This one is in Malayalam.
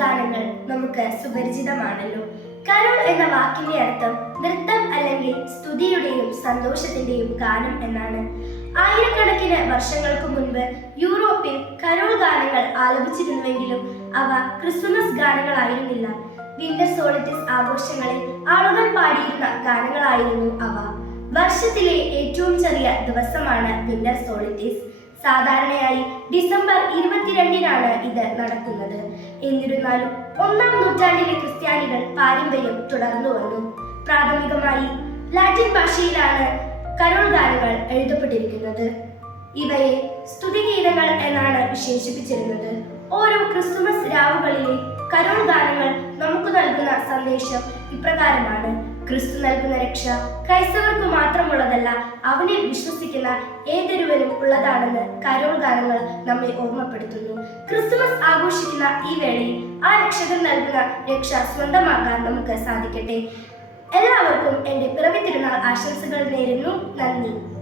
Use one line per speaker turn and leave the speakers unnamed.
ഗാനങ്ങൾ നമുക്ക് സുപരിചിതമാണല്ലോ. കരോൾ എന്ന വാക്കിന്റെ അർത്ഥം നൃത്തം അല്ലെങ്കിൽ സ്തുതിയുടെയും സന്തോഷത്തിന്റെയും ഗാനം എന്നാണ്. ആയിരക്കണക്കിന് വർഷങ്ങൾക്ക് മുൻപ് യൂറോപ്പിൽ കരോൾ ഗാനങ്ങൾ ആലപിച്ചിരുന്നുവെങ്കിലും അവ ക്രിസ്മസ് ഗാനങ്ങളായിരുന്നില്ല. വിന്റർ സോളിറ്റിസ് ആഘോഷങ്ങളിൽ ആളുകൾ പാടിയിരുന്ന ഗാനങ്ങളായിരുന്നു അവ. വർഷത്തിലെ ഏറ്റവും ചെറിയ ദിവസമാണ് വിന്റർ സോളിറ്റിസ് സാധാരണയായി ഡിസംബർ ഇരുപത്തിരണ്ടിനാണ് ഇത് നടക്കുന്നത്. എന്നിരുന്നാലും ഒന്നാം നൂറ്റാണ്ടിലെ ക്രിസ്ത്യാനികൾ പാരമ്പര്യം തുടർന്നു വന്നു. പ്രാഥമികമായി ലാറ്റിൻ ഭാഷയിലാണ് കരോൾ ഗാനങ്ങൾ എഴുതപ്പെട്ടിരിക്കുന്നത്. ഇവയെ സ്തുതിഗീതങ്ങൾ എന്നാണ് വിശേഷിപ്പിച്ചിരുന്നത്. ഓരോ ക്രിസ്തുമസ് രാവുകളിലെ കരോൾ ഗാനങ്ങൾ നമുക്ക് നൽകുന്ന സന്ദേശം ഇപ്രകാരമാണ്. ക്രിസ്തു നൽകുന്ന രക്ഷ ക്രൈസ്തവർക്ക് മാത്രമുള്ളതല്ല അവനിൽ വിശ്വസിക്കുന്ന ഏതൊരുവനും ഉള്ളതാണെന്ന് കരോൾ ഗാനങ്ങൾ നമ്മെ ഓർമ്മപ്പെടുത്തുന്നു. ക്രിസ്മസ് ആഘോഷിക്കുന്ന ഈ വേളയിൽ ആ രക്ഷകൻ നൽകുന്ന രക്ഷ സ്വന്തമാക്കാൻ നമുക്ക് സാധിക്കട്ടെ. എല്ലാവർക്കും എന്റെ പിറവി തിരുനാൾ ആശംസകൾ നേരുന്നു. നന്ദി.